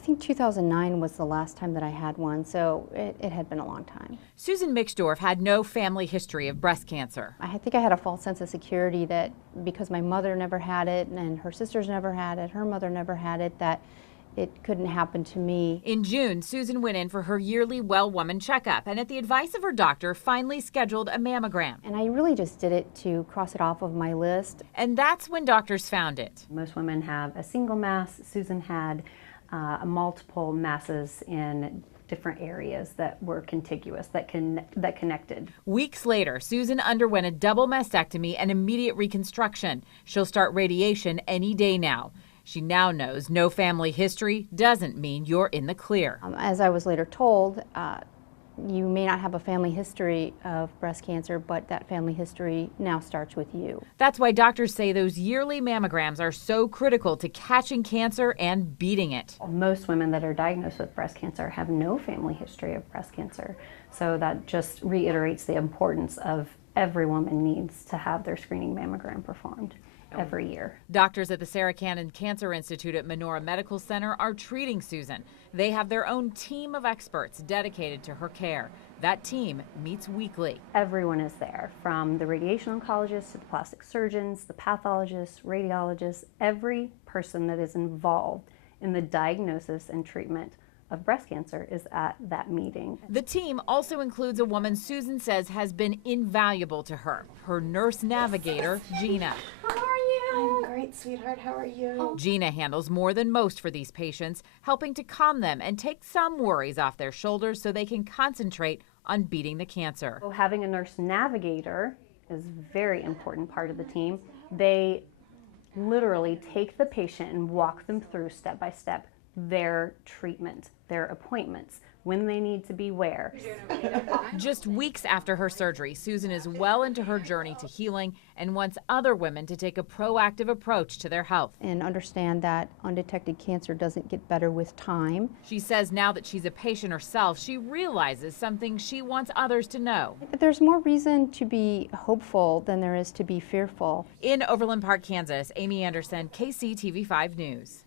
think 2009 was the last time that I had one, so it had been a long time. Susan Mixdorf had no family history of breast cancer. I think I had a false sense of security that because my mother never had it and her sisters never had it, her mother never had it, that it couldn't happen to me. In June, Susan went in for her yearly well woman checkup and at the advice of her doctor finally scheduled a mammogram. And I really just did it to cross it off of my list. And that's when doctors found it. Most women have a single mass. Susan had multiple masses in different areas that were contiguous, that connected. Weeks later, Susan underwent a double mastectomy and immediate reconstruction. She'll start radiation any day now. She now knows no family history doesn't mean you're in the clear. As I was later told, you may not have a family history of breast cancer, but that family history now starts with you. That's why doctors say those yearly mammograms are so critical to catching cancer and beating it. Most women that are diagnosed with breast cancer have no family history of breast cancer. So that just reiterates the importance of every woman needs to have their screening mammogram performed every year. Doctors at the Sarah Cannon Cancer Institute at Menorah Medical Center are treating Susan. They have their own team of experts dedicated to her care. That team meets weekly. Everyone is there, from the radiation oncologists to the plastic surgeons, the pathologists, radiologists, every person that is involved in the diagnosis and treatment of breast cancer is at that meeting. The team also includes a woman Susan says has been invaluable to her, her nurse navigator, Gina. How are you? I'm great, sweetheart. How are you? Gina handles more than most for these patients, helping to calm them and take some worries off their shoulders so they can concentrate on beating the cancer. So having a nurse navigator is a very important part of the team. They literally take the patient and walk them through step by step their treatment, their appointments, when they need to be where. Just weeks after her surgery, Susan is well into her journey to healing and wants other women to take a proactive approach to their health. And understand that undetected cancer doesn't get better with time. She says now that she's a patient herself, she realizes something she wants others to know. There's more reason to be hopeful than there is to be fearful. In Overland Park, Kansas, Amy Anderson, KCTV5 News.